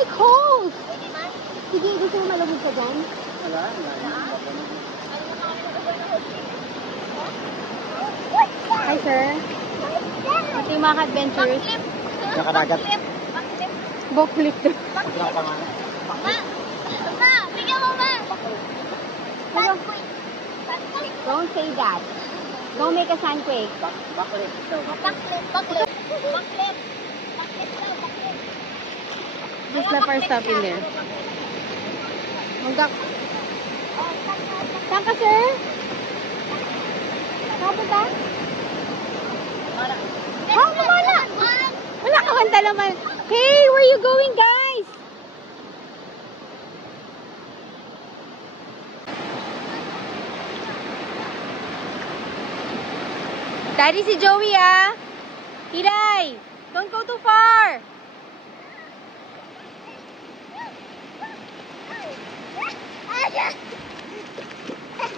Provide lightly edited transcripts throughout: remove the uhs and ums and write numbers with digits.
my coat! Sige, gusto mo malubog ka dyan? Wala. Hi, sir. Ito yung mga adventures. Nakadagat. Backflip. Wala pa nga. Bigyan mo, ma! Don't say that. Don't make a sandquake. Backlit. Backflip. Just the first stop in there. Hanggang... Saan ka, sir? Saan ka ba? Kumana! Wala ka kanta naman. Hey, where you going, guys? Daddy, si Joey, ah. Hilay, don't go too far.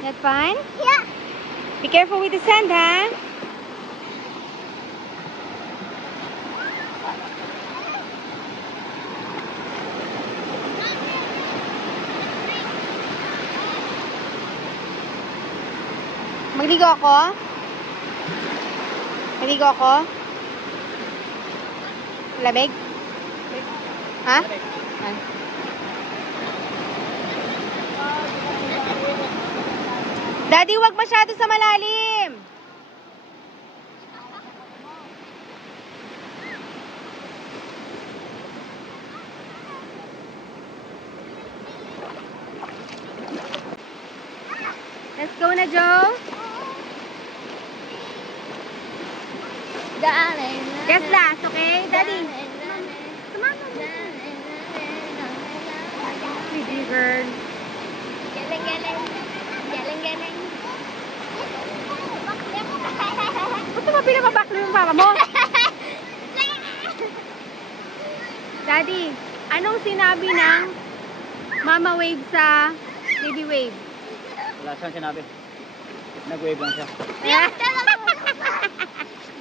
That fun? Yeah. Be careful with the sand, ha? Magligo ako? Magligo ako? Lamig? Ha? Ah. Daddy, wag masyado sa malalim. Let's go na, Joe. Guess last, okay? Daddy. Come on. Pretty girl. Galing. Ba't mo pinapabaklo yung papa mo? Daddy, anong sinabi ng mama wave sa baby wave? Wala siyang sinabi. Nag-wave lang siya. Yeah.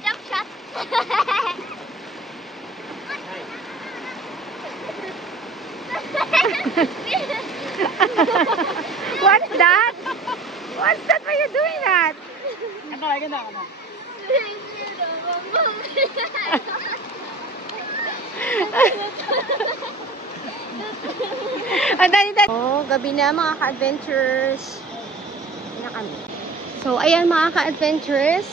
Jump shot. What's that? What's that? Why are you doing that? Ganda. Oh, gabi na mga ka-adventures. Na kami. So, ayan mga ka-adventures.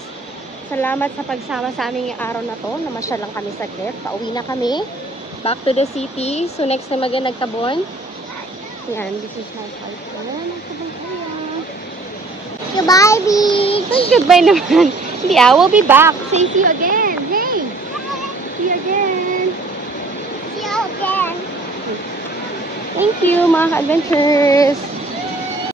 Salamat sa pagsama sa aming araw na to. Namasyal lang kami saglit. Pauwi na kami. Back to the city. So, next na nagtabon. Yan, this is my house. Nagtabon tayo. Goodbye, Bee. Goodbye naman. Hindi, I will be back. Say see you again. Hey! See you again. See you again. Thank you, mga ka-adventures.